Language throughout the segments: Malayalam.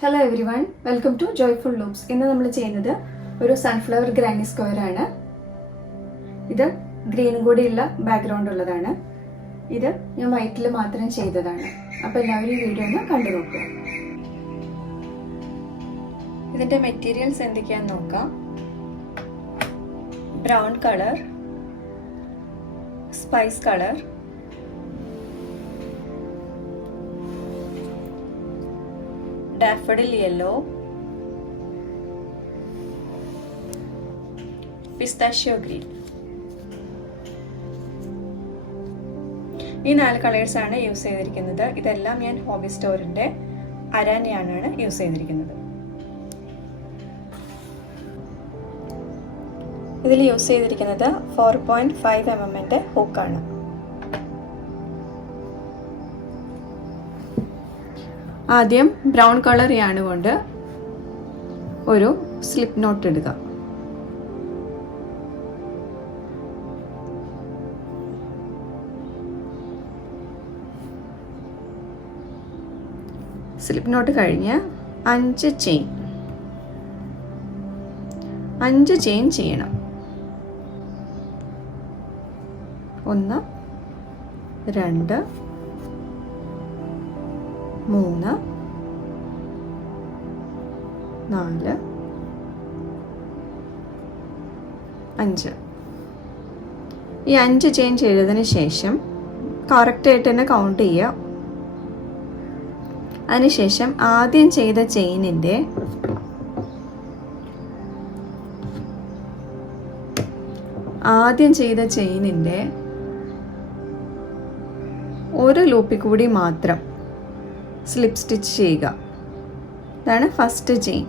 Hello everyone, welcome to joyful loops. ഇന്ന് നമ്മൾ ചെയ്യുന്നത് ഒരു സൺഫ്ലവർ ഗ്രാനി സ്ക്വയർ ആണ്. ഇത് ഗ്രീനും കൂടിയുള്ള ബാക്ക്ഗ്രൗണ്ട് ഉള്ളതാണ്. ഇത് ഞാൻ വൈറ്റിൽ മാത്രം ചെയ്തതാണ്. അപ്പോൾ എല്ലാവരും ഈ വീഡിയോ ഒന്ന് കണ്ടു നോക്കുക. ഇതിൻ്റെ മെറ്റീരിയൽസ് എന്തൊക്കെയാണെന്ന് നോക്കാം. Brown colour, spice colour, daffodil yellow, pistachio green. ഈ 4 കളേഴ്സ് ആണ് യൂസ് ചെയ്തിരിക്കുന്നത്. ഇതെല്ലാം ഞാൻ ഹോബി സ്റ്റോറിന്റെ അരാനയാണ് യൂസ് ചെയ്തിരിക്കുന്നത്. ഇതിൽ യൂസ് ചെയ്തിരിക്കുന്നത് 4.5 mm ഹൂക്കാണ്. ആദ്യം ബ്രൗൺ കളർ യാണ് കൊണ്ട് ഒരു സ്ലിപ്പ് നോട്ട് ഇടുക. സ്ലിപ്പ് നോട്ട് കഴിഞ്ഞ് 5 ചെയിൻ ചെയ്യണം. 1 2 3 4 5. ഈ 5 ചെയിൻ ചെയ്തതിന് ശേഷം കറക്റ്റായിട്ട് തന്നെ കൗണ്ട് ചെയ്യുക. അതിനുശേഷം ആദ്യം ചെയ്ത ചെയിനിൻ്റെ ഒരു ലൂപ്പിൽ കൂടി മാത്രം സ്ലിപ്പ് സ്റ്റിച്ച് ചെയ്യുക. ഇതാണ് ഫസ്റ്റ് ചെയിൻ.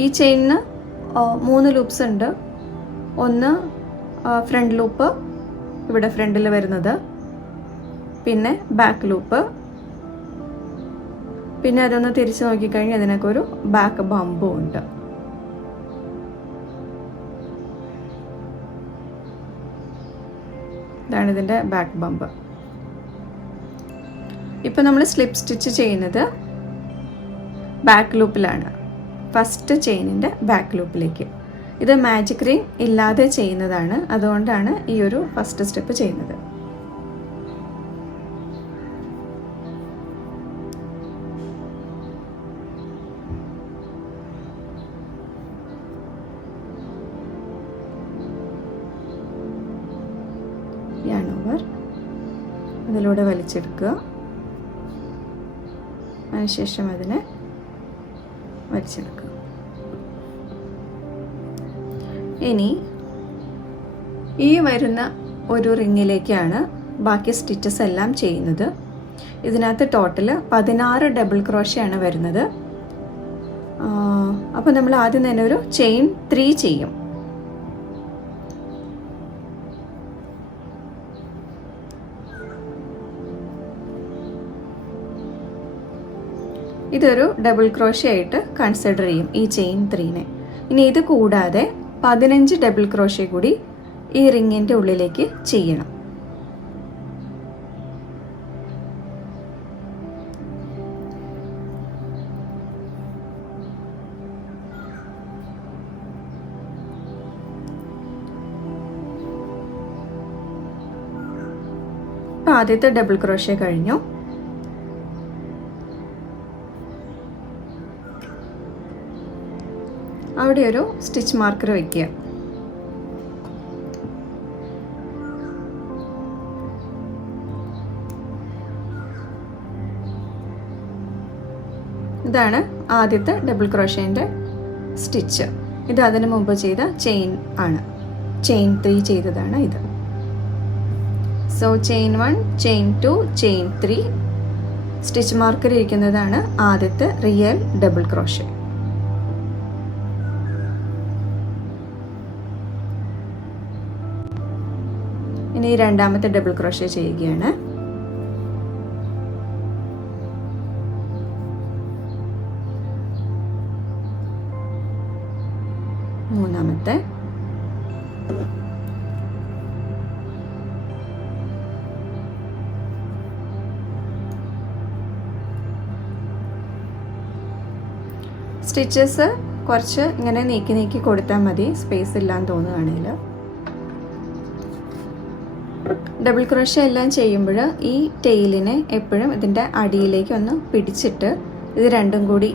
ഈ ചെയിനിന് 3 ലൂപ്സ് ഉണ്ട്. ഒന്ന് ഫ്രണ്ട് ലൂപ്പ്, ഇവിടെ ഫ്രണ്ടിൽ വരുന്നത്, പിന്നെ ബാക്ക് ലൂപ്പ്, പിന്നെ അതൊന്ന് തിരിച്ച് നോക്കിക്കഴിഞ്ഞാൽ ഇതിനൊക്കെ ഒരു ബാക്ക് ബമ്പും ഉണ്ട്. ഇതാണ് ഇതിൻ്റെ ബാക്ക് ബമ്പ്. ഇപ്പം നമ്മൾ സ്ലിപ്പ് സ്റ്റിച്ച് ചെയ്യുന്നത് ബാക്ക് ലൂപ്പിലാണ്, ഫസ്റ്റ് ചെയിനിൻ്റെ ബാക്ക് ലൂപ്പിലേക്ക്. ഇത് മാജിക് റിംഗ് ഇല്ലാതെ ചെയ്യുന്നതാണ്, അതുകൊണ്ടാണ് ഈ ഒരു ഫസ്റ്റ് സ്റ്റെപ്പ് ചെയ്യുന്നത്. yarn over അതിലൂടെ വലിച്ചെടുക്കുക. അതിനുശേഷം അതിനെ വലിച്ചെടുക്കുക. ഇനി ഈ വരുന്ന ഒരു റിങ്ങിലേക്കാണ് ബാക്കി സ്റ്റിച്ചസ് എല്ലാം ചെയ്യുന്നത്. ഇതിനകത്ത് ടോട്ടൽ 16 ഡബിൾ ക്രോഷയാണ് വരുന്നത്. അപ്പോൾ നമ്മൾ ആദ്യം തന്നെ ഒരു ചെയിൻ 3 ചെയ്യും. ഇതൊരു ഡബിൾ ക്രോഷ്യ ആയിട്ട് കൺസിഡർ ചെയ്യും ഈ ചെയിൻ 3നെ. ഇനി ഇത് കൂടാതെ 15 ഡബിൾ ക്രോഷ്യ കൂടി ഈ റിങ്ങിൻ്റെ ഉള്ളിലേക്ക് ചെയ്യണം. അപ്പോൾ ആദ്യത്തെ ഡബിൾ ക്രോഷ്യ കഴിഞ്ഞു. അവിടെ ഒരു സ്റ്റിച്ച് മാർക്കർ വയ്ക്കുക. ഇതാണ് ആദ്യത്തെ ഡബിൾ ക്രോഷ്യേൻ്റെ സ്റ്റിച്ച്. ഇത് അതിനു മുമ്പ് ചെയ്ത ചെയിൻ ആണ്, ചെയിൻ 3 ചെയ്തതാണ് ഇത്. So chain 1, chain 2, chain 3 stitch marker ഇരിക്കുന്നതാണ് ആദ്യത്തെ റിയൽ ഡബിൾ ക്രോഷ്യ. ഇനി രണ്ടാമത്തെ ഡബിൾ ക്രോഷ്യ ചെയ്യുകയാണ്. മൂന്നാമത്തെ, സ്റ്റിച്ചസ് കുറച്ച് ഇങ്ങനെ നീക്കി നീക്കി കൊടുത്താൽ മതി, സ്പേസ് ഇല്ലാന്ന് തോന്നുകയാണെങ്കിൽ. ഡബിൾ ക്രോഷ്യ എല്ലാം ചെയ്യുമ്പോൾ ഈ ടെയിലിനെ എപ്പോഴും ഇതിൻ്റെ അടിയിലേക്ക് ഒന്ന് പിടിച്ചിട്ട് ഇത് രണ്ടും കൂടി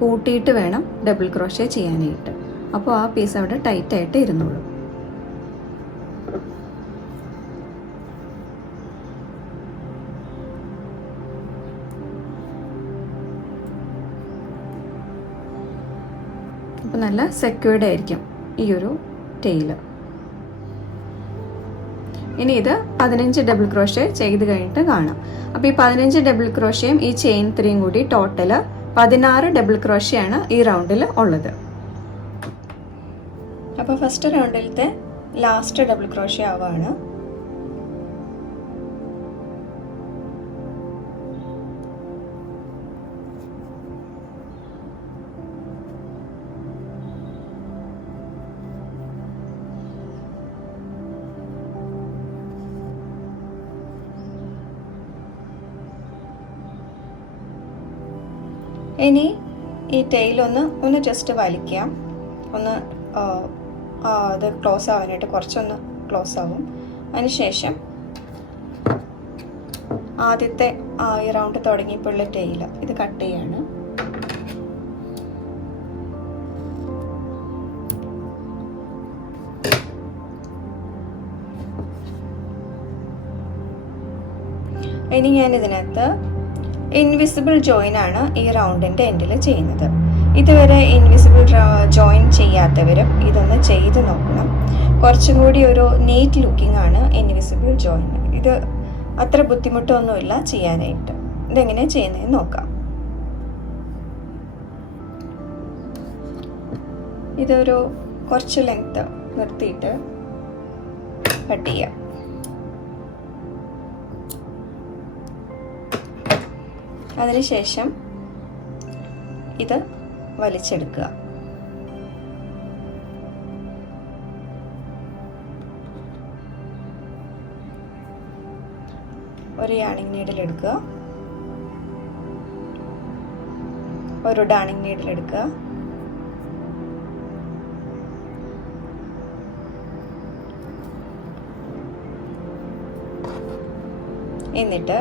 കൂട്ടിയിട്ട് വേണം ഡബിൾ ക്രോഷ്യ ചെയ്യാനായിട്ട്. അപ്പോൾ ആ പീസ് അവിടെ ടൈറ്റായിട്ട് ഇരുന്നോളും. അപ്പോൾ നല്ല സെക്യൂർഡ് ആയിരിക്കും ഈ ഒരു ടെയില്. ഇനി ഇത് 15 ഡബിൾ ക്രോഷ്യ ചെയ്ത് കഴിഞ്ഞിട്ട് കാണാം. അപ്പോൾ ഈ 15 ഡബിൾ ക്രോഷ്യയും ഈ ചെയിൻ 3 കൂടി ടോട്ടൽ 16 ഡബിൾ ക്രോഷ്യയാണ് ഈ റൗണ്ടിൽ ഉള്ളത്. അപ്പോൾ ഫസ്റ്റ് റൗണ്ടിലത്തെ ലാസ്റ്റ് ഡബിൾ ക്രോഷ്യ ആവാണ്. ഇനി ഈ ടെയിലൊന്ന് ജസ്റ്റ് വലിക്കാം, ഒന്ന് അത് ക്ലോസ് ആവാനായിട്ട് കുറച്ചൊന്ന് ക്ലോസ് ആവും. അതിനുശേഷം ആദ്യത്തെ ഈ റൗണ്ട് തുടങ്ങിയപ്പോഴുള്ള ടെയിൽ ഇത് കട്ട് ചെയ്യാണ്. ഇനി ഞാൻ ഇതിനകത്ത് ഇൻവിസിബിൾ ജോയിൻ ആണ് ഈ റൗണ്ടിൻ്റെ എൻഡിൽ ചെയ്യുന്നത്. ഇതുവരെ ഇൻവിസിബിൾ ജോയിൻ ചെയ്യാത്തവരും ഇതൊന്ന് ചെയ്ത് നോക്കണം. കുറച്ചും കൂടി ഒരു നീറ്റ് ലുക്കിംഗ് ആണ് ഇൻവിസിബിൾ ജോയിൻ. ഇത് അത്ര ബുദ്ധിമുട്ടൊന്നുമില്ല ചെയ്യാനായിട്ട്. ഇതെങ്ങനെ ചെയ്യുന്നതെന്ന് നോക്കാം. ഇതൊരു കുറച്ച് ലെങ്ത് നിർത്തിയിട്ട് കട്ട് ചെയ്യാം. അതിനുശേഷം ഇത് വലിച്ചെടുക്കുക. ഒരു യാണിങ് നീഡിൽ എടുക്കുക, ഒരു ഡാണിങ് നീഡിൽ എടുക്കുക. എന്നിട്ട്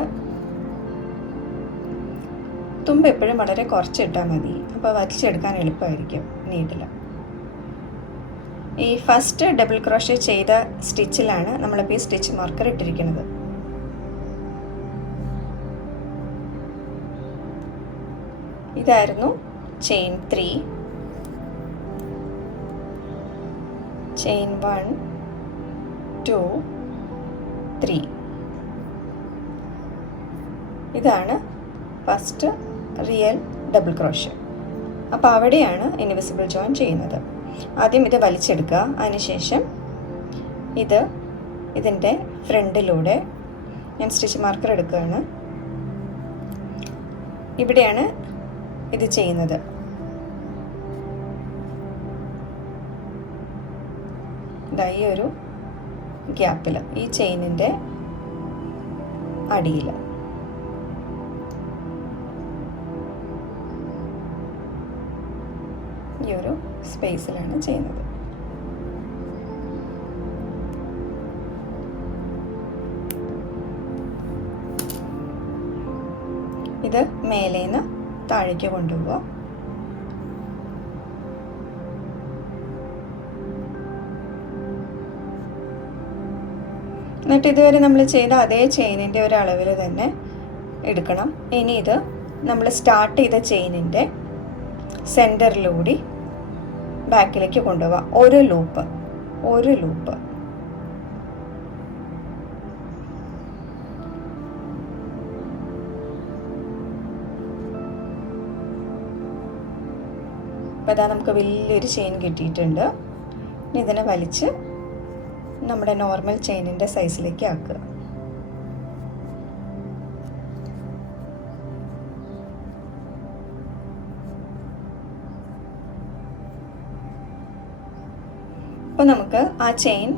തുമ്പ് എപ്പോഴും വളരെ കുറച്ചിട്ടാൽ മതി, അപ്പോൾ വലിച്ചെടുക്കാൻ എളുപ്പമായിരിക്കും നീഡിൽ. ഈ ഫസ്റ്റ് ഡബിൾ ക്രോഷ്യ ചെയ്ത സ്റ്റിച്ചിലാണ് നമ്മളിപ്പോൾ ഈ സ്റ്റിച്ച് മാർക്കർ ഇട്ടിരിക്കുന്നത്. ഇതായിരുന്നു ചെയിൻ 3, ചെയിൻ 1 2 3. ഇതാണ് ഫസ്റ്റ് റിയൽ ഡബിൾ ക്രോഷ്യ. അപ്പോൾ അവിടെയാണ് ഇൻവിസിബിൾ ജോയിൻ ചെയ്യുന്നത്. ആദ്യം ഇത് വലിച്ചെടുക്കുക. അതിനുശേഷം ഇതിൻ്റെ ഫ്രണ്ടിലൂടെ ഞാൻ സ്റ്റിച്ച് മാർക്കർ എടുക്കുകയാണ്. ഇവിടെയാണ് ഇത് ചെയ്യുന്നത്. ഈ ഒരു ഗ്യാപ്പിൽ ഈ ചെയിനിൻ്റെ അടിയിൽ ഈ ഒരു സ്പേസിലാണ് ചെയ്യുന്നത്. ഇത് മേലേന്ന് താഴേക്ക് കൊണ്ടുപോവുക. എന്നിട്ട് ഇതുവരെ നമ്മൾ ചെയ്ത അതേ ചെയിനിൻ്റെ ഒരു അളവിൽ തന്നെ എടുക്കണം. ഇനി ഇത് നമ്മൾ സ്റ്റാർട്ട് ചെയ്ത ചെയിനിൻ്റെ സെൻറ്ററിലൂടെ ബാക്കിലേക്ക് കൊണ്ടുപോവുക. ഒരു ലൂപ്പ് അപ്പോൾ അതാ നമുക്ക് വലിയൊരു ചെയിൻ കിട്ടിയിട്ടുണ്ട്. ഇനി ഇതിനെ വലിച്ച് നമ്മുടെ നോർമൽ ചെയിനിൻ്റെ സൈസിലേക്ക് ആക്കുക. അപ്പോൾ നമുക്ക് ആ ചെയിൻ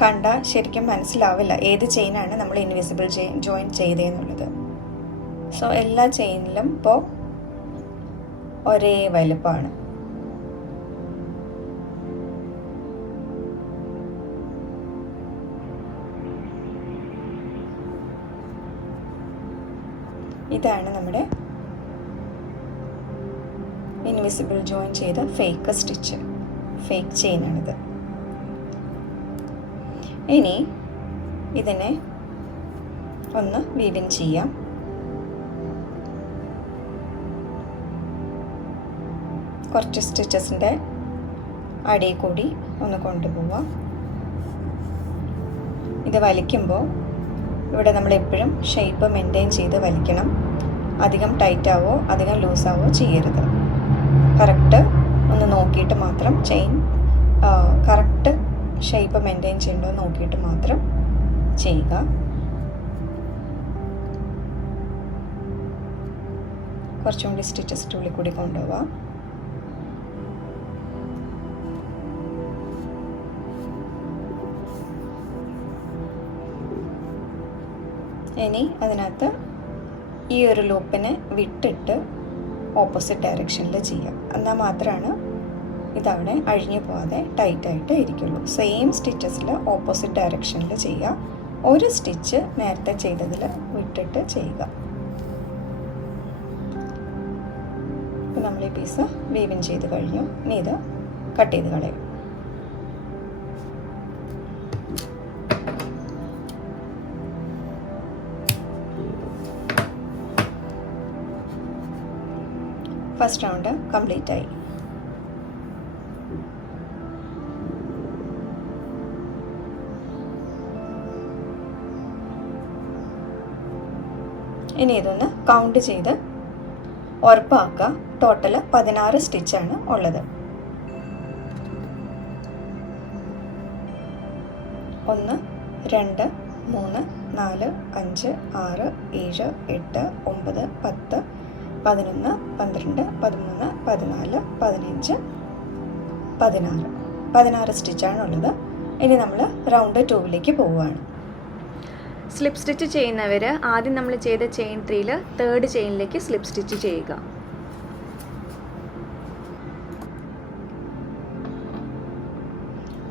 കണ്ട ശരിക്കും മനസ്സിലാവില്ല ഏത് ചെയിനാണ് നമ്മൾ ഇൻവിസിബിൾ ജോയിൻ ചെയ്തതെന്നുള്ളത്. സോ എല്ലാ ചെയിനിലും ഇപ്പോൾ ഒരേ വലുപ്പമാണ്. ഇതാണ് നമ്മുടെ ഇൻവിസിബിൾ ജോയിൻ ചെയ്ത ഫേക്ക് സ്റ്റിച്ച്, ഫേക്ക് ചെയിനാണിത്. ഇനി ഇതിനെ ഒന്ന് വീവിൻ ചെയ്യാം. കുറച്ച് സ്റ്റിച്ചസിൻ്റെ അടിയിൽ കൂടി ഒന്ന് കൊണ്ടുപോവാം. ഇത് വലിക്കുമ്പോൾ ഇവിടെ നമ്മൾ എപ്പോഴും ഷേപ്പ് മെയിൻറ്റെയിൻ ചെയ്ത് വലിക്കണം. അധികം ടൈറ്റാവോ അധികം ലൂസാവോ ചെയ്യരുത്. കറക്റ്റ് ഒന്ന് നോക്കിയിട്ട് മാത്രം ചെയിൻ കറക്റ്റ് ഷേപ്പ് മെയിൻറ്റെയിൻ ചെയ്യണ്ടോ നോക്കിയിട്ട് മാത്രം ചെയ്യുക. കുറച്ചും കൂടി സ്റ്റിച്ചസ് ഉള്ളിൽ കൂടി കൊണ്ടുപോവാം. ഇനി അതിനകത്ത് ഈ ഒരു ലൂപ്പിനെ വിട്ടിട്ട് ഓപ്പോസിറ്റ് ഡയറക്ഷനിൽ ചെയ്യാം. എന്നാൽ മാത്രമാണ് ഇതവിടെ അഴിഞ്ഞു പോകാതെ ടൈറ്റായിട്ട് ഇരിക്കുള്ളൂ. സെയിം സ്റ്റിച്ചസിൽ ഓപ്പോസിറ്റ് ഡയറക്ഷനിൽ ചെയ്യുക. ഒരു സ്റ്റിച്ച് നേരത്തെ ചെയ്തതിൽ വിട്ടിട്ട് ചെയ്യുക. അപ്പോൾ നമ്മൾ ഈ പീസ് വീവിൻ ചെയ്ത് കഴിഞ്ഞു. ഇനി ഇത് കട്ട് ചെയ്ത് കളയും. ഫസ്റ്റ് റൗണ്ട് കംപ്ലീറ്റ് ആയി. ഇനി ഇതൊന്ന് കൗണ്ട് ചെയ്ത് ഉറപ്പാക്കുക. ടോട്ടൽ 16 സ്റ്റിച്ചാണ് ഉള്ളത്. 1 2 3 4 5 6 7 8 9 10 11 12 13 14 15 16 സ്റ്റിച്ചാണുള്ളത്. ഇനി നമ്മൾ റൗണ്ട് 2ലേക്ക് പോവുകയാണ്. സ്ലിപ്പ് സ്റ്റിച്ച് ചെയ്യുന്നവർ ആദ്യം നമ്മൾ ചെയ്ത ചെയിൻ 3ൽ തേർഡ് ചെയിനിലേക്ക് സ്ലിപ്പ് സ്റ്റിച്ച് ചെയ്യുക.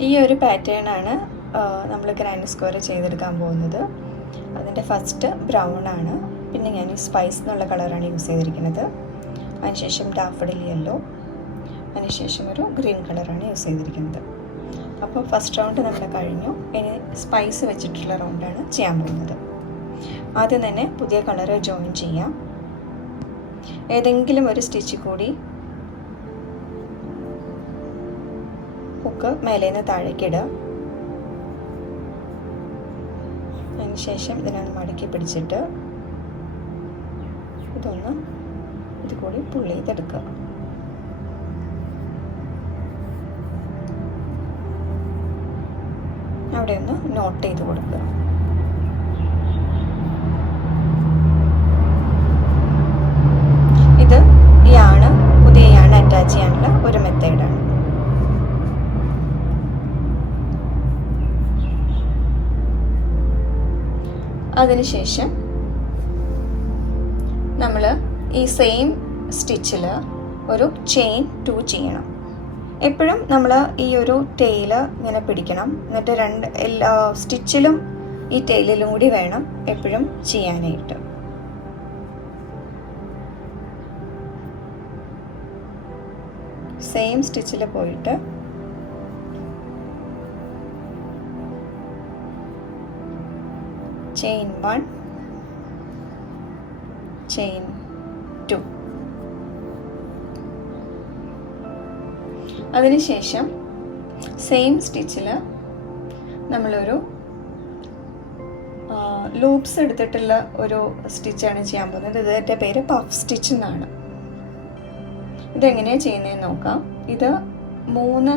ഈ ഒരു പാറ്റേൺ ആണ് നമ്മൾ ഗ്രാൻഡ് സ്ക്വയർ ചെയ്തെടുക്കാൻ പോകുന്നത്. അതിൻ്റെ ഫസ്റ്റ് ബ്രൗൺ ആണ്. പിന്നെ ഞാൻ സ്പൈസ് എന്നുള്ള കളറാണ് യൂസ് ചെയ്തിരിക്കുന്നത്. അതിനുശേഷം ഡാഫഡിൽ യെല്ലോ, അതിനുശേഷം ഒരു ഗ്രീൻ കളറാണ് യൂസ് ചെയ്തിരിക്കുന്നത്. അപ്പോൾ ഫസ്റ്റ് റൗണ്ട് നമ്മൾ കഴിഞ്ഞു. ഇനി സ്പൈസ് വെച്ചിട്ടുള്ള റൗണ്ടാണ് ചെയ്യാൻ പോകുന്നത്. ആദ്യം തന്നെ പുതിയ കളറ് ജോയിൻ ചെയ്യാം. ഏതെങ്കിലും ഒരു സ്റ്റിച്ച് കൂടി ഹുക്ക് മേലേന്ന് താഴേക്കിടുക. അതിനുശേഷം ഇതിനൊന്ന് മടക്കി പിടിച്ചിട്ട് ഇതൊന്ന് ഇത് കൂടി പുള്ളി ചെയ്തെടുക്കുക. അവിടെ ഒന്ന് നോട്ട് ചെയ്ത് കൊടുക്കുക. ഇത് പുതിയ യാണ് അറ്റാച്ച് ചെയ്യാനുള്ള ഒരു മെത്തേഡാണ്. അതിനുശേഷം നമ്മൾ ഈ സെയിം സ്റ്റിച്ചിൽ ഒരു ചെയിൻ 2 ചെയ്യണം. എപ്പോഴും നമ്മൾ ഈ ഒരു ടെയിൽ ഇങ്ങനെ പിടിക്കണം. എന്നിട്ട് എല്ലാ സ്റ്റിച്ചിലും ഈ ടെയിലിലും കൂടി വേണം എപ്പോഴും ചെയ്യാനായിട്ട്. സെയിം സ്റ്റിച്ചിൽ പോയിട്ട് ചെയിൻ 1 ചെയിൻ 2. അതിനുശേഷം സെയിം സ്റ്റിച്ചിൽ നമ്മളൊരു ലൂപ്സ് എടുത്തിട്ടുള്ള ഒരു സ്റ്റിച്ചാണ് ചെയ്യാൻ പോകുന്നത്. ഇതിൻ്റെ പേര് പഫ് സ്റ്റിച്ച് എന്നാണ്. ഇതെങ്ങനെയാണ് ചെയ്യുന്നതെന്ന് നോക്കാം. ഇത് 3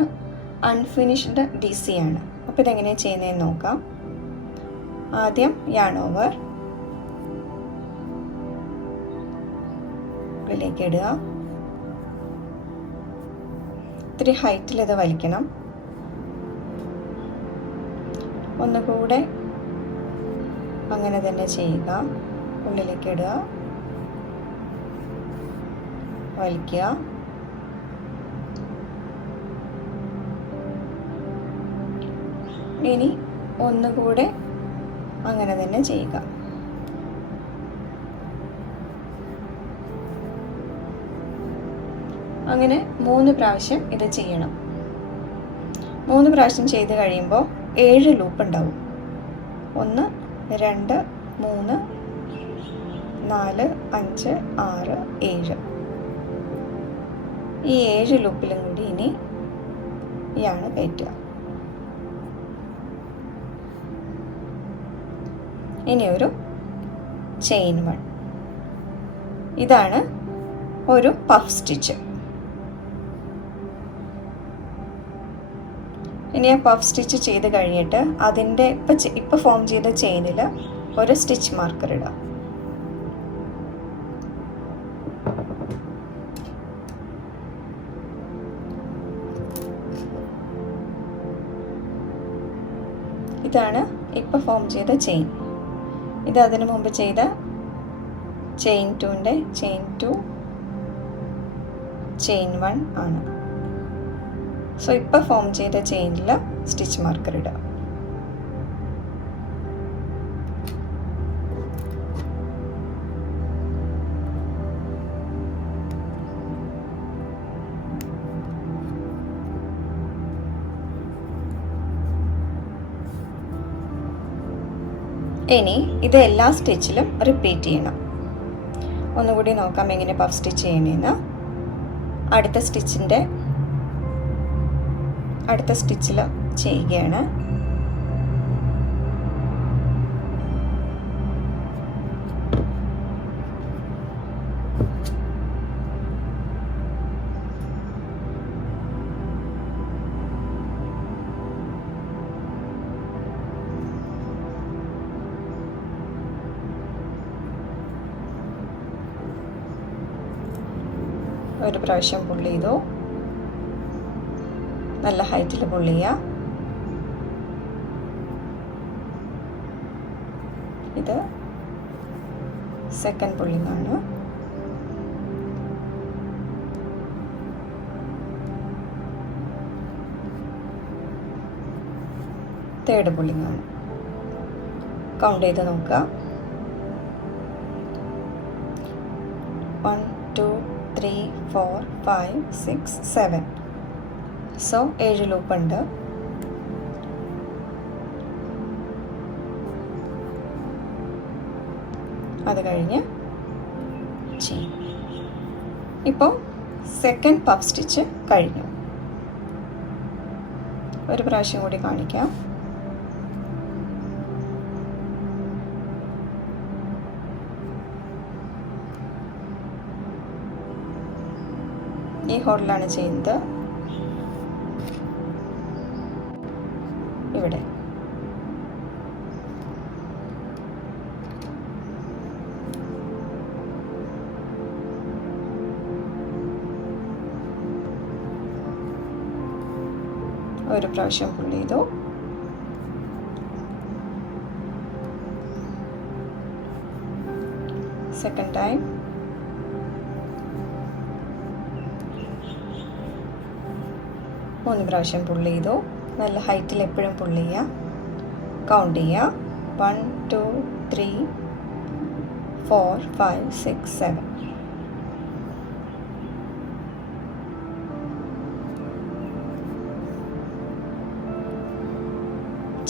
അൺഫിനിഷ്ഡ് DC ആണ്. അപ്പോൾ ഇതെങ്ങനെയാണ് ചെയ്യുന്നതെന്ന് നോക്കാം. ആദ്യം യാൺ ഓവർ ഉള്ളിലേക്ക് ഇടുക. ഇത്തിരി ഹൈറ്റിൽ ഇത് വലിക്കണം. ഒന്നുകൂടെ അങ്ങനെ തന്നെ ചെയ്യുക. ഉള്ളിലേക്ക് ഇടുക, വലിക്കുക. ഇനി ഒന്നുകൂടെ അങ്ങനെ തന്നെ ചെയ്യുക. അങ്ങനെ 3 പ്രാവശ്യം ഇത് ചെയ്യണം. 3 പ്രാവശ്യം ചെയ്ത് കഴിയുമ്പോൾ 7 ലൂപ്പ് ഉണ്ടാവും. 1 2 3 4 5 6 7. ഈ 7 ലൂപ്പിലും കൂടി ഇനി ഇയാണ് കയറ്റുക. ഇനി ഒരു ചെയിൻ 1. ഇതാണ് ഒരു പഫ് സ്റ്റിച്ച്. ഇനി ആ പഫ് സ്റ്റിച്ച് ചെയ്ത് കഴിഞ്ഞിട്ട് അതിൻ്റെ ഇപ്പം ഫോം ചെയ്ത ചെയിനിൽ ഒരു സ്റ്റിച്ച് മാർക്കർ ഇടാം. ഇതാണ് ഇപ്പം ഫോം ചെയ്ത ചെയിൻ. ഇത് അതിനു മുമ്പ് ചെയ്ത ചെയിൻ 2ൻ്റെ ചെയിൻ 2 ചെയിൻ 1 ആണ്. സോ ഇപ്പം ഫോം ചെയ്ത ചെയിനിൽ സ്റ്റിച്ച് മാർക്കർ ഇടുക. ഇനി ഇത് എല്ലാ സ്റ്റിച്ചിലും റിപ്പീറ്റ് ചെയ്യണം. ഒന്നുകൂടി നോക്കാം എങ്ങനെ പഫ് സ്റ്റിച്ച് ചെയ്യണമെന്ന്. അടുത്ത സ്റ്റിച്ചിൽ ചെയ്യുകയാണ്. ഒരു പ്രാവശ്യം പുള്ളി ചെയ്തു. നല്ല ഹൈറ്റിൽ പുള്ളി ചെയ്യുക. ഇത് സെക്കൻഡ് പുള്ളിങ് ആണ്. തേർഡ് പുള്ളിങ് ആണ്. കൗണ്ട് ചെയ്ത് നോക്കുക. 1 2 3 4 5 6 7. സോ 7 ലൂപ്പ് ഉണ്ട്. അത് കഴിഞ്ഞ് ചെയിൻ. ഇപ്പോൾ സെക്കൻഡ് പഫ് സ്റ്റിച്ച് കഴിഞ്ഞു. ഒരു പ്രാവശ്യം കൂടി കാണിക്കാം. ഈ ഹോളിലാണ് ചെയ്യുന്നത്. ഇവിടെ ഒരു പ്രാവശ്യം പുള്ളി ചെയ്തു. Second time. മൂന്ന് പ്രാവശ്യം പുള്ളി ചെയ്തു. നല്ല ഹൈറ്റിൽ എപ്പോഴും പുള്ളി ചെയ്യുക. കൗണ്ട് ചെയ്യുക. 1 2 3 4 5 6 7.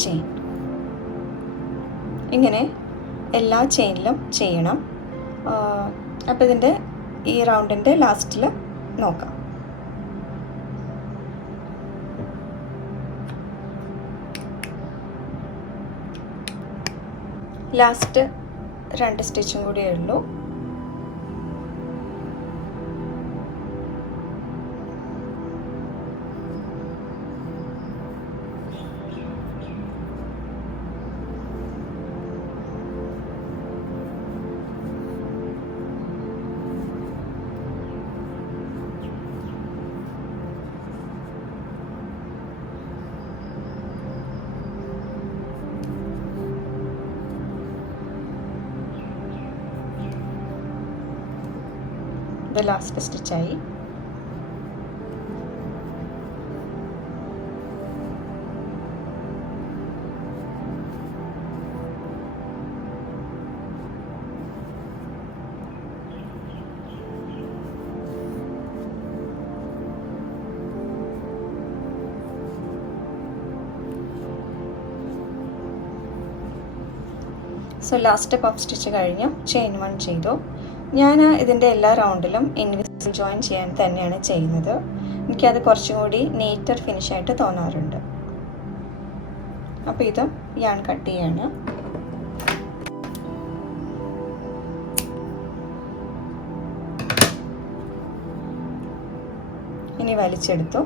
ചെയിൻ. ഇങ്ങനെ എല്ലാ ചെയിനിലും ചെയ്യണം. അപ്പോൾ ഇതിൻ്റെ ഈ റൗണ്ടിൻ്റെ ലാസ്റ്റിൽ നോക്കാം. ലാസ്റ്റ് 2 സ്റ്റിച്ചും കൂടിയേ ഉള്ളൂ. ഇത് ലാസ്റ്റ് സ്റ്റിച്ചായി. സോ ലാസ്റ്റ് പഫ് സ്റ്റിച്ച് കഴിഞ്ഞു ചെയിൻ 1 ചെയ്തു. ഞാൻ ഇതിൻ്റെ എല്ലാ റൗണ്ടിലും ഇൻവിസിബിൾ ജോയിൻ ചെയ്യാൻ തന്നെയാണ് ചെയ്യുന്നത്. എനിക്കത് കുറച്ചും കൂടി നീറ്റർ ഫിനിഷായിട്ട് തോന്നാറുണ്ട്. അപ്പോൾ ഇത് ഞാൻ കട്ട് ചെയ്യാണ്. ഇനി വലിച്ചെടുത്തു.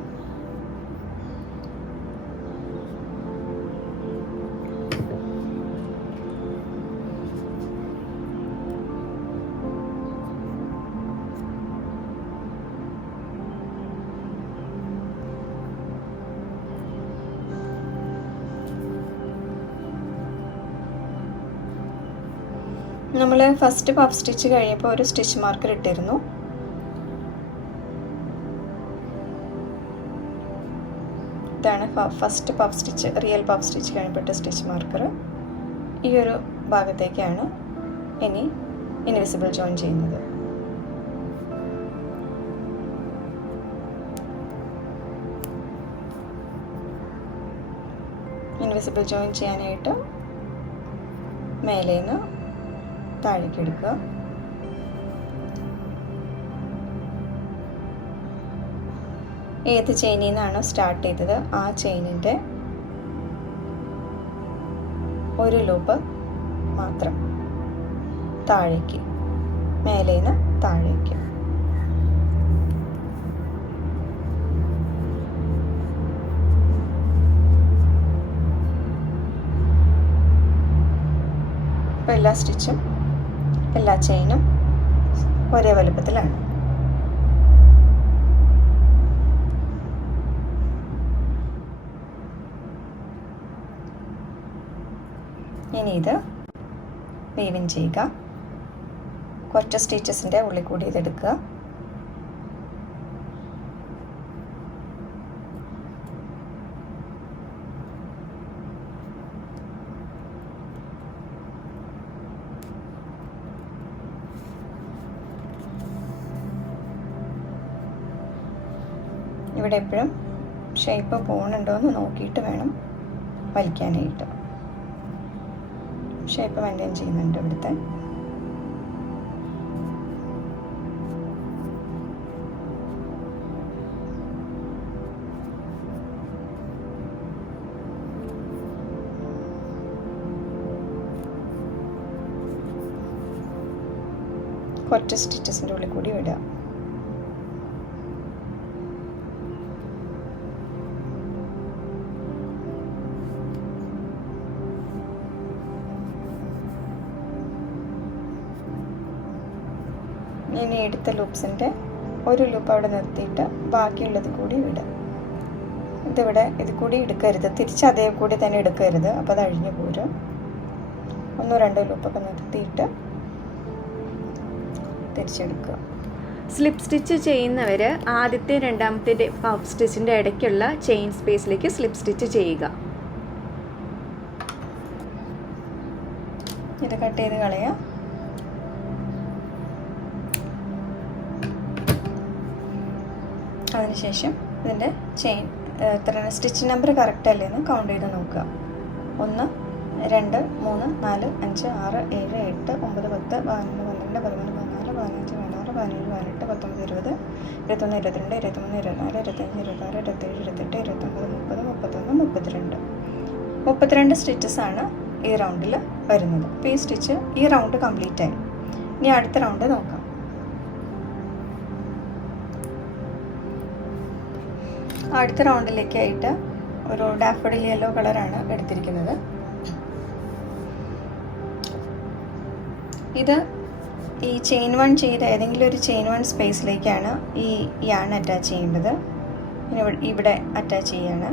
നമ്മൾ ഫസ്റ്റ് പഫ് സ്റ്റിച്ച് കഴിഞ്ഞപ്പോൾ ഒരു സ്റ്റിച്ച് മാർക്കർ ഇട്ടിരുന്നു. ഇതാണ് first puff stitch, real puff stitch കഴിഞ്ഞിട്ട് സ്റ്റിച്ച് മാർക്കർ. ഈ ഒരു ഭാഗത്തേക്കാണ് ഇനി ഇൻവിസിബിൾ ജോയിൻ ചെയ്യുന്നത്. ഇൻവിസിബിൾ ജോയിൻ ചെയ്യാനായിട്ട് മേലേന്ന് താഴേക്ക് എടുക്കുക. ഏത് ചെയിനിൽ നിന്നാണോ സ്റ്റാർട്ട് ചെയ്തത് ആ ചെയിനിൻ്റെ ഒരു ലൂപ്പ് മാത്രം താഴേക്ക്, മേലേന്ന് താഴേക്ക്. അപ്പോൾ എല്ലാ സ്റ്റിച്ചും എല്ലാ ചെയിനും ഒരേ വലുപ്പത്തിലാണ്. ഇനി ഇത് വീവിൻ ചെയ്യുക. കുറച്ച് സ്റ്റിച്ചസിൻ്റെ ഉള്ളിൽ കൂടി ഇതെടുക്കുക. ഇവിടെ എപ്പോഴും ഷേപ്പ് പോകുന്നുണ്ടോ എന്ന് നോക്കിയിട്ട് വേണം വലിക്കാനായിട്ട്. ഷേപ്പ് മെയിൻറ്റെയിൻ ചെയ്യുന്നുണ്ട് ഇവിടുത്തെ. കുറച്ച് സ്റ്റിച്ചസിൻ്റെ ഉള്ളിൽ കൂടി വിടുക. ഇനി എടുത്ത ലൂപ്സിൻ്റെ ഒരു ലൂപ്പ് അവിടെ നിർത്തിയിട്ട് ബാക്കിയുള്ളത് കൂടി വിടുക. ഇതിവിടെ ഇത് കൂടി എടുക്കരുത്, തിരിച്ച് അതേ കൂടി തന്നെ എടുക്കരുത്, അപ്പോൾ അത് അഴിഞ്ഞു പോരും. 1-2 ലൂപ്പൊക്കെ നിർത്തിയിട്ട് തിരിച്ചെടുക്കുക. സ്ലിപ്പ് സ്റ്റിച്ച് ചെയ്യുന്നവർ ആദ്യത്തെ രണ്ടാമത്തെ പഫ് സ്റ്റിച്ചിൻ്റെ ഇടയ്ക്കുള്ള ചെയിൻ സ്പേസിലേക്ക് സ്ലിപ്പ് സ്റ്റിച്ച് ചെയ്യുക. ഇത് കട്ട് ചെയ്ത് കളയാം. അതിനുശേഷം ഇതിൻ്റെ ചെയിൻ എത്ര സ്റ്റിച്ച് നമ്പർ കറക്റ്റ് അല്ലേന്ന് കൗണ്ട് ചെയ്ത് നോക്കുക. 1, 2, 3, 4, 5, 6, 7, 8, 9, 10, 11, 12, 13, 14, 15, 16, 17, 18, 19, 20, 21, 22, 23, 24, 25, 26, 27, 28, 29, 30, 31, 32 സ്റ്റിച്ചസാണ് ഈ റൗണ്ടിൽ വരുന്നത്. അപ്പോൾ ഈ സ്റ്റിച്ച് ഈ റൗണ്ട് കംപ്ലീറ്റ് ആയി. ഇനി അടുത്ത റൗണ്ട് നോക്കാം. അടുത്ത റൗണ്ടിലേക്കായിട്ട് ഒരു ഡാഫഡിൽ യെല്ലോ കളറാണ് എടുത്തിരിക്കുന്നത്. ഇത് ഈ ചെയിൻ 1 ചെയ്ത ഏതെങ്കിലും ഒരു ചെയിൻ 1 സ്പേസിലേക്കാണ് ഈ യാൺ അറ്റാച്ച് ചെയ്യേണ്ടത്. ഇവിടെ അറ്റാച്ച് ചെയ്യാണ്.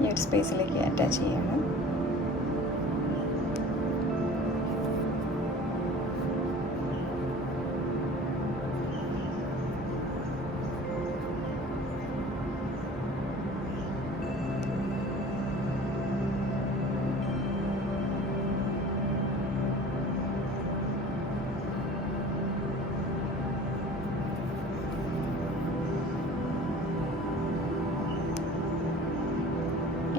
ഈ ഒരു സ്പേസിലേക്ക് അറ്റാച്ച് ചെയ്യാണ്.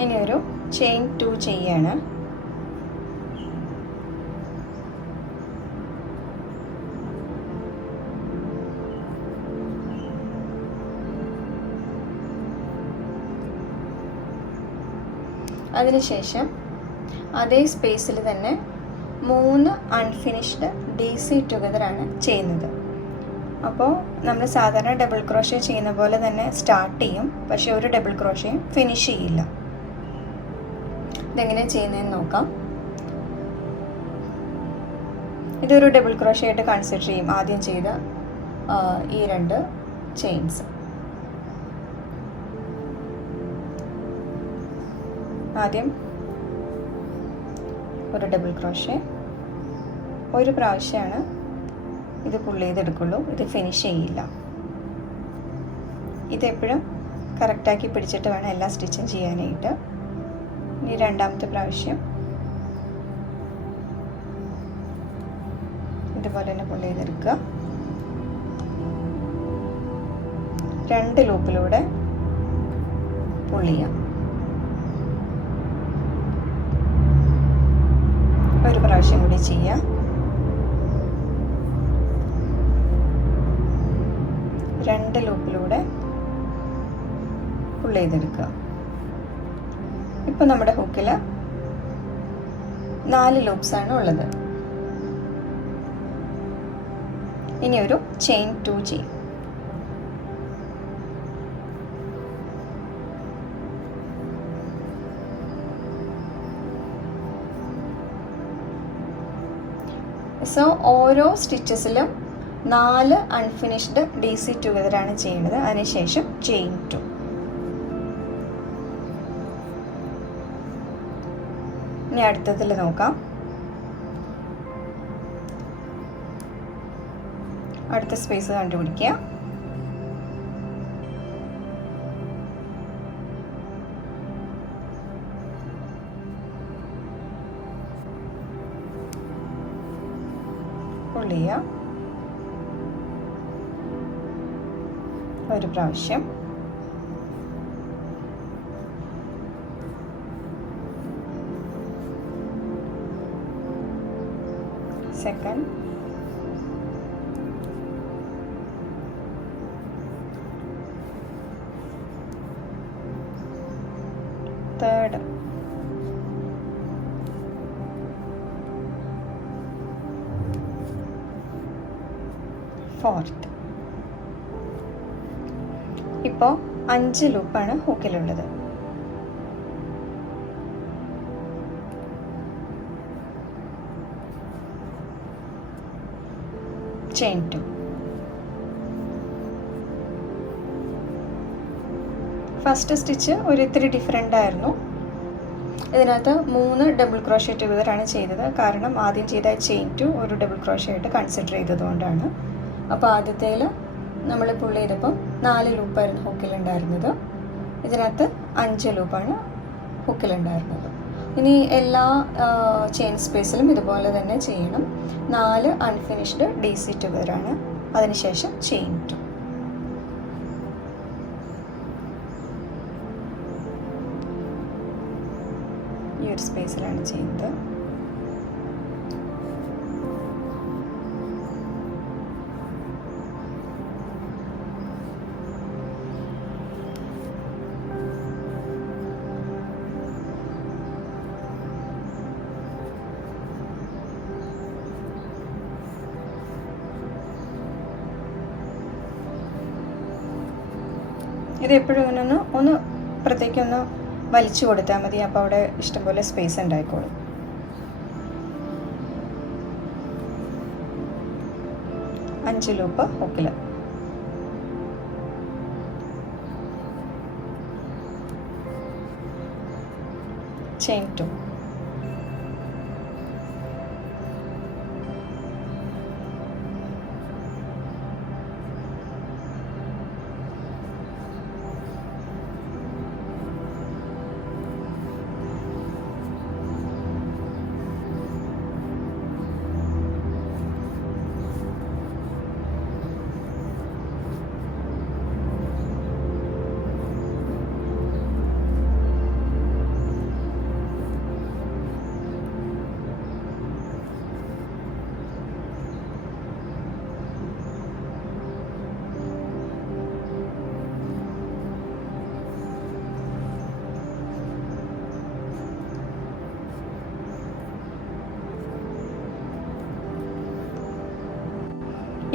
ഇനി ഒരു ചെയിൻ 2 ചെയ്യാണ്. അതിനുശേഷം അതേ സ്പേസിൽ തന്നെ 3 അൺഫിനിഷ്ഡ് DC ടുഗദറാണ് ചെയ്യുന്നത്. അപ്പോൾ നമ്മൾ സാധാരണ ഡബിൾ ക്രോഷ്യ ചെയ്യുന്ന പോലെ തന്നെ സ്റ്റാർട്ട് ചെയ്യും, പക്ഷെ ഒരു ഡബിൾ ക്രോഷ്യയും ഫിനിഷ് ചെയ്യില്ല. ഇതെങ്ങനെ ചെയ്യുന്നതെന്ന് നോക്കാം. ഇതൊരു ഡബിൾ ക്രോഷ്യ ആയിട്ട് കൺസിഡർ ചെയ്യും ആദ്യം ചെയ്ത ഈ 2 ചെയിൻസ്. ആദ്യം ഒരു ഡബിൾ ക്രോഷ്യ, ഒരു പ്രാവശ്യമാണ് ഇത് പുള്ള് ചെയ്തെടുക്കുള്ളൂ, ഇത് ഫിനിഷ് ചെയ്യില്ല. ഇതെപ്പോഴും കറക്റ്റാക്കി പിടിച്ചിട്ട് വേണം എല്ലാ സ്റ്റിച്ചും ചെയ്യാനായിട്ട്. ഇനി രണ്ടാമത്തെ പ്രാവശ്യം ഇതുപോലെ തന്നെ പുള്ള് ചെയ്തെടുക്കുക. 2 ലൂപ്പിലൂടെ പുള്ള് ചെയ്യാം. ഒരു പ്രാവശ്യം കൂടി ചെയ്യാം. 2 ലൂപ്പിലൂടെ പുള്ള് ചെയ്തെടുക്കുക. ഇപ്പോൾ നമ്മുടെ ഹുക്കിൽ 4 ലൂപ്സാണ് ഉള്ളത്. ഇനി ഒരു ചെയിൻ 2 ചെയ്യും. സോ ഓരോ സ്റ്റിച്ചസിലും 4 അൺഫിനിഷ്ഡ് DC ടുഗദറാണ് ചെയ്യുന്നത്. അതിനുശേഷം ചെയിൻ 2. ഇനി അടുത്തതിൽ നോക്കാം. അടുത്ത സ്പേസ് കണ്ടുപിടിക്കുക. പുള്ള് ചെയ്യുക. ഒരു പ്രാവശ്യം, സെക്കൻഡ്, തേർഡ്, ഫോർത്ത്. ഇപ്പോൾ 5 ലൂപ്പാണ് ഹൂക്കിലുള്ളത്. ചെയിൻ 2. ഫസ്റ്റ് സ്റ്റിച്ച് ഒരിത്തിരി ഡിഫറെൻ്റ് ആയിരുന്നു. ഇതിനകത്ത് 3 ഡബിൾ ക്രോഷ്യ ടുഗദറാണ് ചെയ്തത്. കാരണം ആദ്യം ചെയ്ത ചെയിൻ 2 ഒരു ഡബിൾ ക്രോഷ്യ ആയിട്ട് കൺസിഡർ ചെയ്തതുകൊണ്ടാണ്. അപ്പോൾ ആദ്യത്തേൽ നമ്മൾ പുള്ള് ചെയ്തപ്പോൾ 4 ലൂപ്പായിരുന്നു ഹുക്കിലുണ്ടായിരുന്നത്. ഇതിനകത്ത് 5 ലൂപ്പാണ് ഹുക്കിലുണ്ടായിരുന്നത്. ഇനി എല്ലാ ചെയിൻ സ്പേസിലും ഇതുപോലെ തന്നെ ചെയ്യണം. 4 അൺഫിനിഷ്ഡ് DC ടുഗദറാണ്. അതിനുശേഷം ചെയിൻ 2. ഈ ഒരു സ്പേസിലാണ് ചെയ്യുന്നത്. ഇത് എപ്പോഴും ഇങ്ങനെ ഒന്ന് പുറത്തേക്കൊന്ന് വലിച്ചു കൊടുത്താൽ മതി. അപ്പോൾ അവിടെ ഇഷ്ടംപോലെ സ്പേസ് ഉണ്ടായിക്കോളും. അഞ്ച് ലൂപ്പ് ഹുക്കിൽ. ചെയിൻ 2.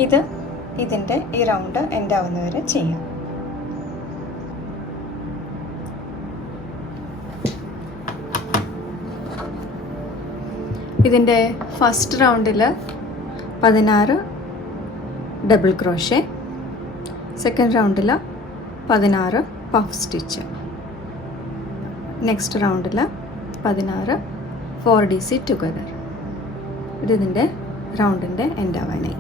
ഇതിൻ്റെ ഈ റൗണ്ട് എൻഡ് ആവുന്നവരെ ചെയ്യാം. ഇതിൻ്റെ ഫസ്റ്റ് റൗണ്ടിൽ 16 ഡബിൾ ക്രോഷേ, സെക്കൻഡ് റൗണ്ടിൽ 16 പഫ് സ്റ്റിച്ച്, നെക്സ്റ്റ് റൗണ്ടിൽ 16 4DC ടുഗദർ. ഇതിൻ്റെ റൗണ്ടിൻ്റെ എൻഡ് ആവാനായി.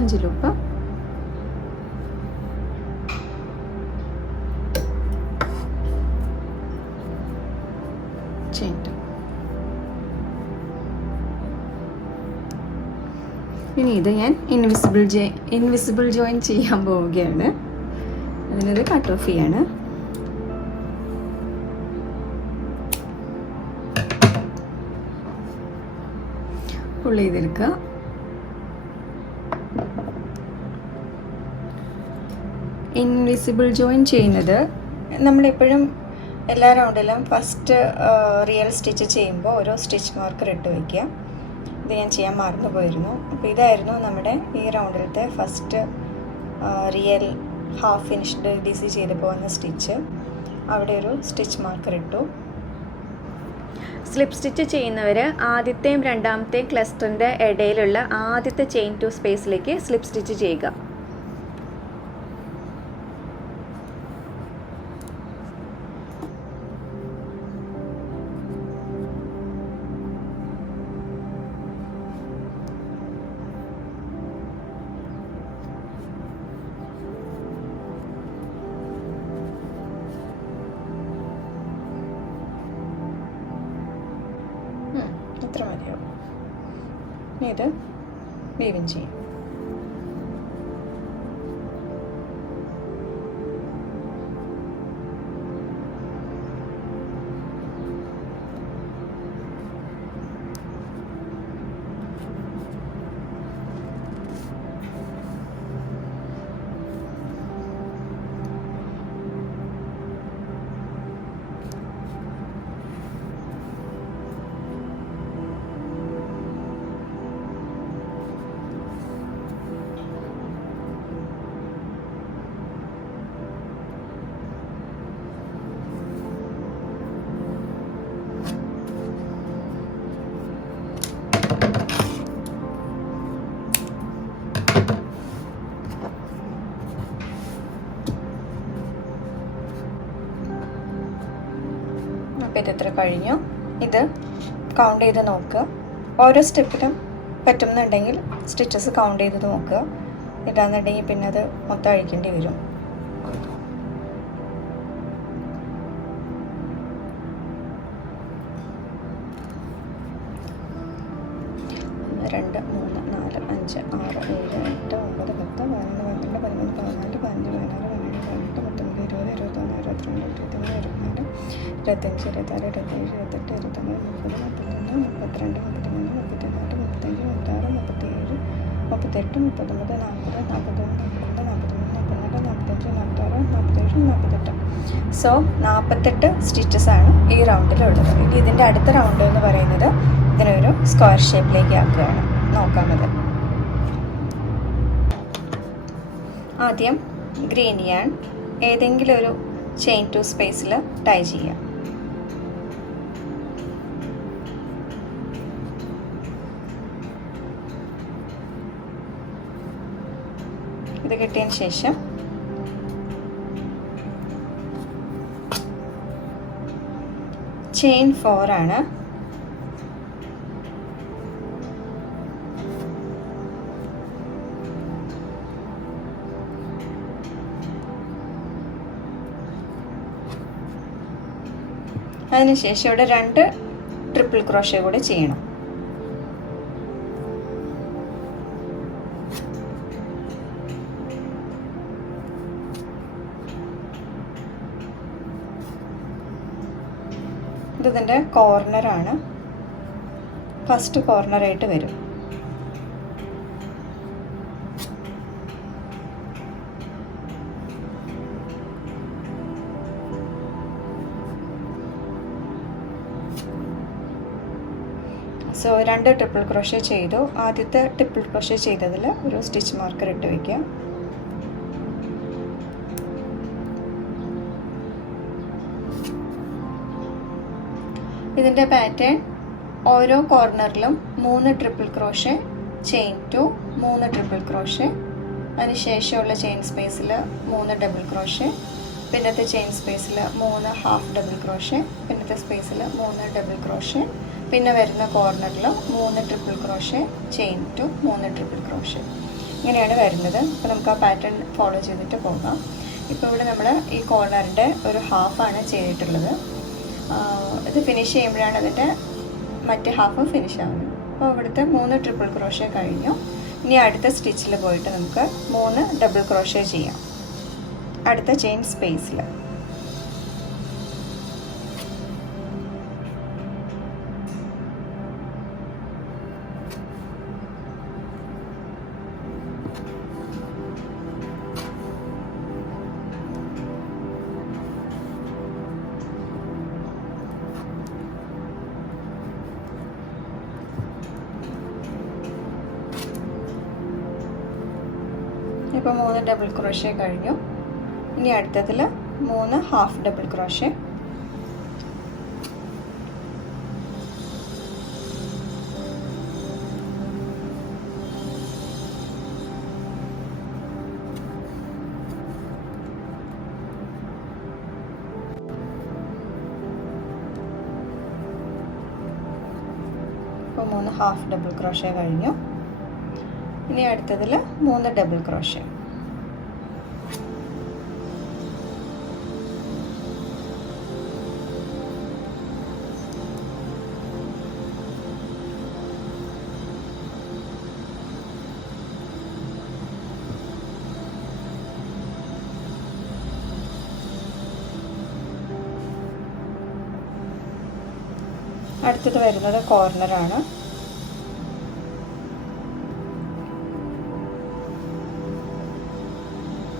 അഞ്ച് ലൂപ്പ്, ചെയിൻ 2. ഇനി ഇത് ഞാൻ ഇൻവിസിബിൾ ജോയിൻ ചെയ്യാൻ പോവുകയാണ്. അതിനൊരു കട്ട് ഓഫ് ചെയ്യാണ്. പുൾ ചെയ്തെടുക്കുക. ഇൻവിസിബിൾ ജോയിൻ ചെയ്യുന്നത് നമ്മളെപ്പോഴും എല്ലാ റൗണ്ടിലും ഫസ്റ്റ് റിയൽ സ്റ്റിച്ച് ചെയ്യുമ്പോൾ ഓരോ സ്റ്റിച്ച് മാർക്കർ ഇട്ട് വയ്ക്കുക. ഇത് ഞാൻ ചെയ്യാൻ മറന്നു പോയിരുന്നു. അപ്പോൾ ഇതായിരുന്നു നമ്മുടെ ഈ റൗണ്ടിലത്തെ first real half finished DC ചെയ്ത് പോകുന്ന സ്റ്റിച്ച്. അവിടെ ഒരു സ്റ്റിച്ച് മാർക്കർ ഇട്ടു. സ്ലിപ്പ് സ്റ്റിച്ച് ചെയ്യുന്നവർ ആദ്യത്തെയും രണ്ടാമത്തെയും ക്ലസ്റ്ററിൻ്റെ ഇടയിലുള്ള ആദ്യത്തെ ചെയിൻ 2 സ്പേസിലേക്ക് സ്ലിപ്പ് സ്റ്റിച്ച് ചെയ്യുക. ഇത്ര മതിയാവും. ഇനി ഇത് വീവിങ് ചെയ്യും. അപ്പോൾ ഇതെത്ര കഴിഞ്ഞു. ഇത് കൗണ്ട് ചെയ്ത് നോക്കുക. ഓരോ സ്റ്റെപ്പിലും പറ്റുന്നുണ്ടെങ്കിൽ സ്റ്റിച്ചസ് കൗണ്ട് ചെയ്ത് നോക്കുക. ഇടാന്നുണ്ടെങ്കിൽ പിന്നെ അത് മൊത്തം അഴിക്കേണ്ടി വരും. രണ്ട് മൂന്ന് നാല് അഞ്ച് ആറ് ഏഴ് എട്ട് ഒമ്പത് 10 11 12 13 14 15 16 17 18 19 20 21 22 23 24 25 26 27 28 29 30 31 32 33 34 35 36 37 38 39 40 41 42 43 44 45 46 47 48. സോ 48 സ്റ്റിച്ചസ് ആണ് ഈ റൗണ്ടിലുള്ളത്. ഇനി ഇതിൻ്റെ അടുത്ത റൗണ്ട് എന്ന് പറയുന്നത് ഇതിനൊരു സ്ക്വയർ ഷേപ്പിലേക്ക് ആക്കുകയാണ്. നോക്കാമത്. ആദ്യം ഗ്രീൻ യാൺ ഏതെങ്കിലും ഒരു ചെയിൻ 2 സ്പേസിൽ ടൈ ചെയ്യാം. ഇത് കിട്ടിയതിന് ശേഷം ചെയിൻ 4 ആണ്. അതിനുശേഷം ഇവിടെ 2 ട്രിപ്പിൾ ക്രോഷേ കൂടെ ചെയ്യണം. ഇതിൻ്റെ കോർണറാണ്, ഫസ്റ്റ് കോർണറായിട്ട് വരും. സോ 2 ട്രിപ്പിൾ ക്രോഷ്യ ചെയ്തു. ആദ്യത്തെ ട്രിപ്പിൾ ക്രോഷ്യ ചെയ്തതിൽ ഒരു സ്റ്റിച്ച് മാർക്കർ ഇട്ട് വയ്ക്കുക. ഇതിൻ്റെ പാറ്റേൺ ഓരോ കോർണറിലും 3 triple crochet, chain 2, 3 triple crochet, അതിനുശേഷമുള്ള ചെയിൻ സ്പേസിൽ 3 ഡബിൾ ക്രോഷ്യ, പിന്നത്തെ ചെയിൻ സ്പേസിൽ 3 ഹാഫ് ഡബിൾ ക്രോഷ്യ, പിന്നത്തെ സ്പേസിൽ 3 ഡബിൾ ക്രോഷ്യ, പിന്നെ വരുന്ന കോർണറിൽ 3 triple crochet, chain 2, 3 triple crochet. ഇങ്ങനെയാണ് വരുന്നത്. അപ്പോൾ നമുക്ക് ആ പാറ്റേൺ ഫോളോ ചെയ്തിട്ട് പോകാം. ഇപ്പോൾ ഇവിടെ നമ്മൾ ഈ കോർണറിൻ്റെ ഒരു ഹാഫാണ് ചെയ്തിട്ടുള്ളത്. ഇത് ഫിനിഷ് ചെയ്യുമ്പോഴാണ് അതിൻ്റെ മറ്റേ ഹാഫ് ഫിനിഷ് ആവുന്നത്. അപ്പോൾ ഇവിടുത്തെ 3 ട്രിപ്പിൾ ക്രോഷ്യ കഴിഞ്ഞു. ഇനി അടുത്ത സ്റ്റിച്ചിൽ പോയിട്ട് നമുക്ക് 3 ഡബിൾ ക്രോഷ്യ ചെയ്യാം അടുത്ത ചെയിൻ സ്പേസിൽ. ഇപ്പോൾ 3 ഡബിൾ ക്രോഷ്യ കഴിഞ്ഞു. ഇനി അടുത്തതിൽ 3 ഹാഫ് ഡബിൾ ക്രോഷ്യ, ഇപ്പോൾ 3 ഹാഫ് ഡബിൾ ക്രോഷ്യ കഴിഞ്ഞു. ഇനി അടുത്തതിൽ 3 ഡബിൾ ക്രോഷ്യ. അടുത്തത് വരുന്നത് കോർണറാണ്.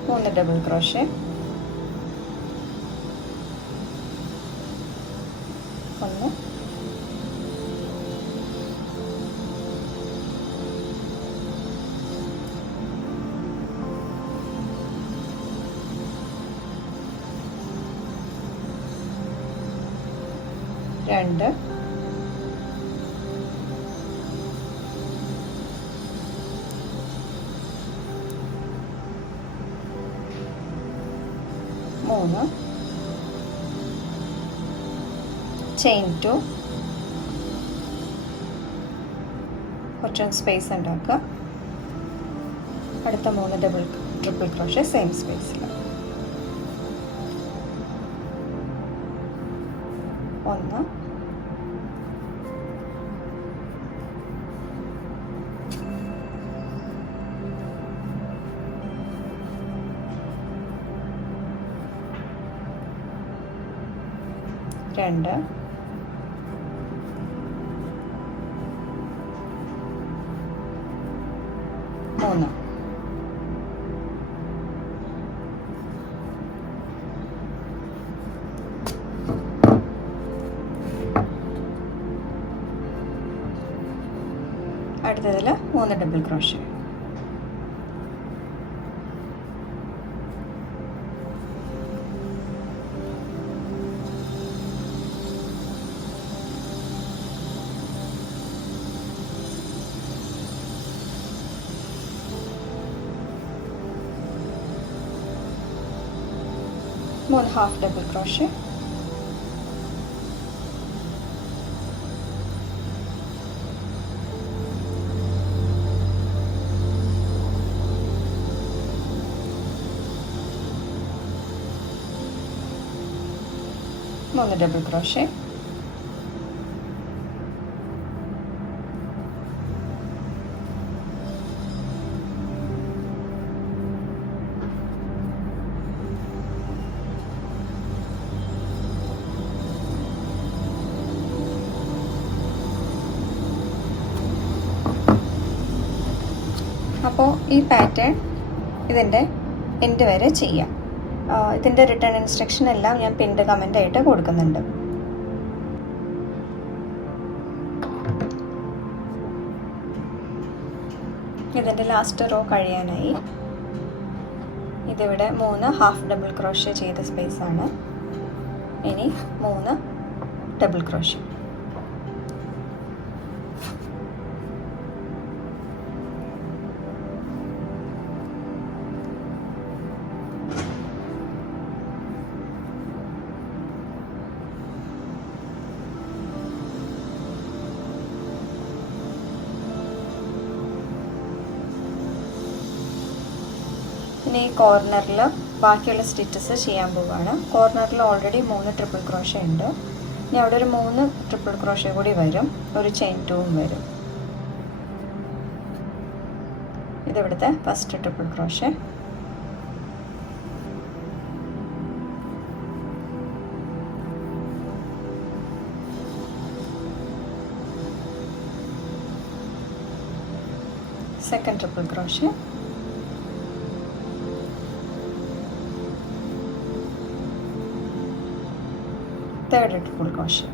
മൂന്ന് ഡബിൾ ക്രോഷ്യ, ഒന്ന്, രണ്ട്, മൂന്ന്, ചെയിൻ 2, കുറച്ചൊന്ന് സ്പേസ് ഉണ്ടാക്കുക. അടുത്ത 3 ട്രിപ്പിൾ ക്രോഷ്യ സെയിം സ്പേസിൽ, ഒന്ന്, രണ്ട്, മൂന്ന്. അടുത്തതിൽ 3 ഡബിൾ ക്രോഷ്യ, മൂന്ന് ഹാഫ് ഡബിൾ ക്രോഷ്യ, മൂന്ന് ഡബിൾ ക്രോഷ്യ, അപ്പോൾ ഈ പാറ്റേൺ ഇതിൻ്റെ എൻഡ് വരെ ചെയ്യാം. ഇതിൻ്റെ റിട്ടേൺ ഇൻസ്ട്രക്ഷൻ എല്ലാം ഞാൻ പിൻഡ് കമൻ്റ് ആയിട്ട് കൊടുക്കുന്നുണ്ട്. ഇതിൻ്റെ ലാസ്റ്റ് റോ കഴിയാനായി. ഇതിവിടെ 3 ഹാഫ് ഡബിൾ ക്രോഷ്യ ചെയ്ത സ്പേസാണ്. ഇനി 3 ഡബിൾ ക്രോഷ്യ. ഇനി ഈ കോർണറിൽ ബാക്കിയുള്ള സ്റ്റിച്ചസ് ചെയ്യാൻ പോവുകയാണ്. കോർണറിൽ ഓൾറെഡി 3 ട്രിപ്പിൾ ക്രോഷ്യ ഉണ്ട്. ഇനി അവിടെ ഒരു 3 ട്രിപ്പിൾ ക്രോഷ്യ കൂടി വരും, ഒരു ചെയിൻ 2ഉം വരും. ഇതിവിടുത്തെ first triple crochet. Second triple crochet. Third triple crochet.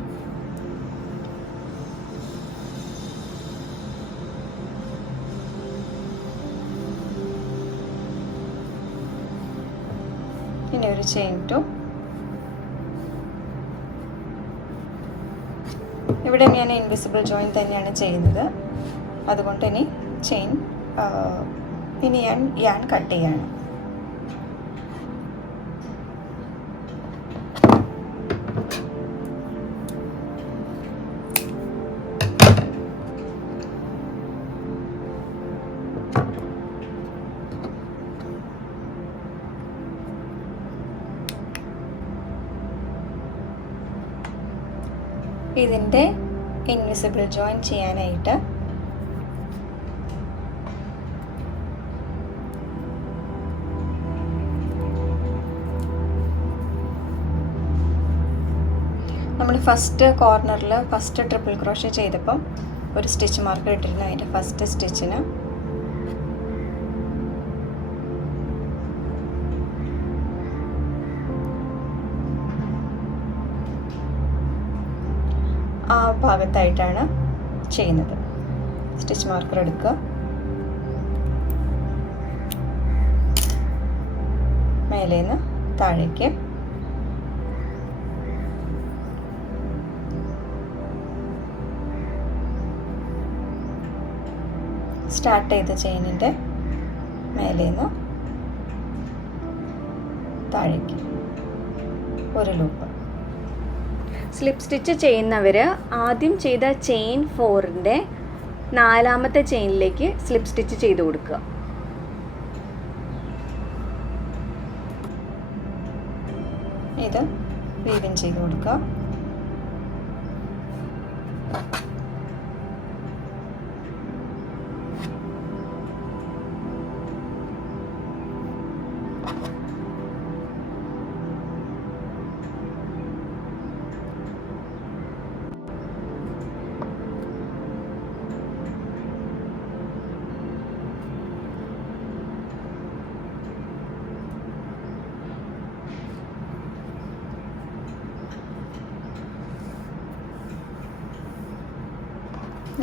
ഇനി ഒരു ചെയിൻ 2. ഇവിടെ ഞാൻ ഇൻവിസിബിൾ ജോയിൻ തന്നെയാണ് ചെയ്യുന്നത്, അതുകൊണ്ട് ഇനി ചെയിൻ ഇനി ഞാൻ കട്ട് ചെയ്യാണ്. ഇതിൻ്റെ ഇൻവിസിബിൾ ജോയിൻ ചെയ്യാനായിട്ട് നമ്മൾ ഫസ്റ്റ് കോർണറിൽ ഫസ്റ്റ് ട്രിപ്പിൾ ക്രോഷ്യ ചെയ്തപ്പം ഒരു സ്റ്റിച്ച് മാർക്ക് ഇട്ടിരുന്നു. അതിൻ്റെ ഫസ്റ്റ് സ്റ്റിച്ചിന് ആ ഭാഗത്തായിട്ടാണ് ചെയ്യുന്നത്. സ്റ്റിച്ച് മാർക്കർ എടുക്കുക, മേലേന്ന് താഴേക്ക് സ്റ്റാർട്ട് ചെയ്ത ചെയിനിൻ്റെ മേലേന്ന് താഴേക്ക് ഒരു ലൂപ്പ്. സ്ലിപ്പ് സ്റ്റിച്ച് ചെയ്യുന്നവർ ആദ്യം ചെയ്ത ചെയിൻ 4ൻ്റെ 4ാമത്തെ ചെയിനിലേക്ക് സ്ലിപ്പ് സ്റ്റിച്ച് ചെയ്ത് കൊടുക്കുക. ഇത് വീവിൻ ചെയ്ത് കൊടുക്കുക.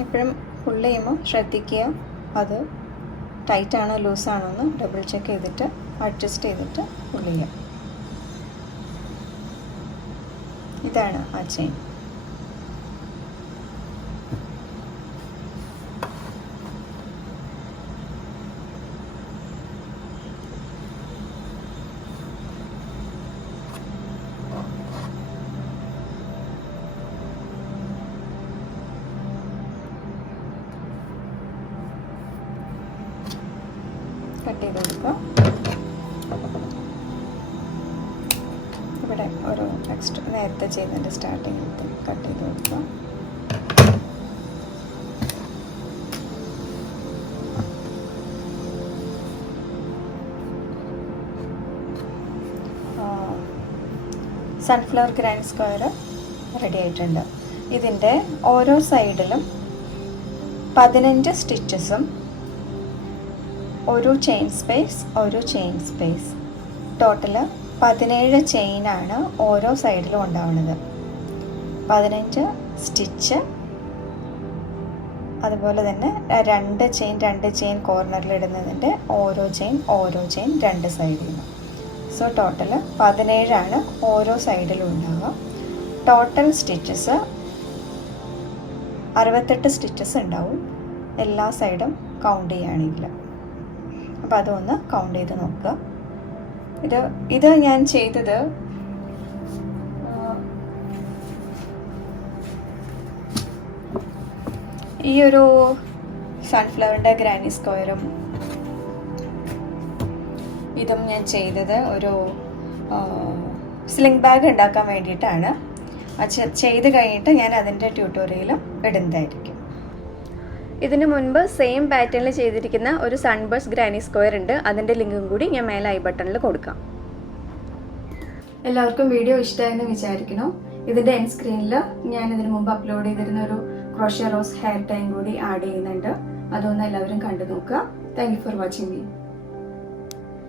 എപ്പോഴും പുൾ ചെയ്യുമ്പോൾ ശ്രദ്ധിക്കുക, അത് ടൈറ്റാണോ ലൂസാണോ എന്ന് ഡബിൾ ചെക്ക് ചെയ്തിട്ട് അഡ്ജസ്റ്റ് ചെയ്തിട്ട് പുൾ ചെയ്യുക. ഇതാണ് ആ ചെയിൻ. കട്ട് ചെയ്ത് കൊടുക്കുക. ഇവിടെ ഒരു എക്സ്ട്രാ നേരത്തെ ചെയ്തതിൻ്റെ സ്റ്റാർട്ടിങ്ങിൽ കട്ട് ചെയ്ത് കൊടുക്കുക. സൺഫ്ലവർ ഗ്രാൻഡ് സ്ക്വയർ റെഡി ആയിട്ടുണ്ട്. ഇതിൻ്റെ ഓരോ സൈഡിലും 15 സ്റ്റിച്ചസും ഒരു ചെയിൻ സ്പേസ് ടോട്ടല് 17 ചെയിനാണ് ഓരോ സൈഡിലും ഉണ്ടാവുന്നത്. 15 സ്റ്റിച്ച്, അതുപോലെ തന്നെ 2 ചെയിൻ കോർണറിൽ ഇടുന്നതിൻ്റെ ഓരോ ചെയിൻ 2 സൈഡിൽ നിന്ന്. സോ ടോട്ടല് 17 ഓരോ സൈഡിലും ഉണ്ടാവുക. ടോട്ടൽ സ്റ്റിച്ചസ് 68 സ്റ്റിച്ചസ് ഉണ്ടാവും എല്ലാ സൈഡും കൗണ്ട് ചെയ്യുകയാണെങ്കിൽ. അപ്പോൾ അതൊന്ന് കൗണ്ട് ചെയ്ത് നോക്കുക. ഇത് ഞാൻ ചെയ്തത് ഈ ഒരു സൺഫ്ലവറിൻ്റെ ഗ്രാനി സ്ക്വയറും ഇതും ഞാൻ ചെയ്തത് ഒരു സ്ലിംഗ് ബാഗ് ഉണ്ടാക്കാൻ വേണ്ടിയിട്ടാണ്. ചെയ്ത് കഴിഞ്ഞിട്ട് ഞാൻ അതിൻ്റെ ട്യൂട്ടോറിയലും ഇടുന്നതായിരിക്കും. ഇതിനു മുൻപ് സെയിം പാറ്റേണിൽ ചെയ്തിരിക്കുന്ന ഒരു സൺബേഴ്സ് ഗ്രാനി സ്ക്വയർ ഉണ്ട്. അതിൻ്റെ ലിങ്കും കൂടി ഞാൻ മേലെ ഐ ബട്ടണിൽ കൊടുക്കാം. എല്ലാവർക്കും വീഡിയോ ഇഷ്ടമായെന്ന് വിചാരിക്കുന്നു. ഇതിൻ്റെ എൻഡ് സ്ക്രീനിൽ ഞാൻ ഇതിനു മുമ്പ് അപ്ലോഡ് ചെയ്തിരുന്ന ഒരു ക്രോഷ്യ റോസ് ഹെയർ ടൈം കൂടി ആഡ് ചെയ്യുന്നുണ്ട്. അതൊന്ന് എല്ലാവരും കണ്ടു നോക്കുക. Thank you for watching me.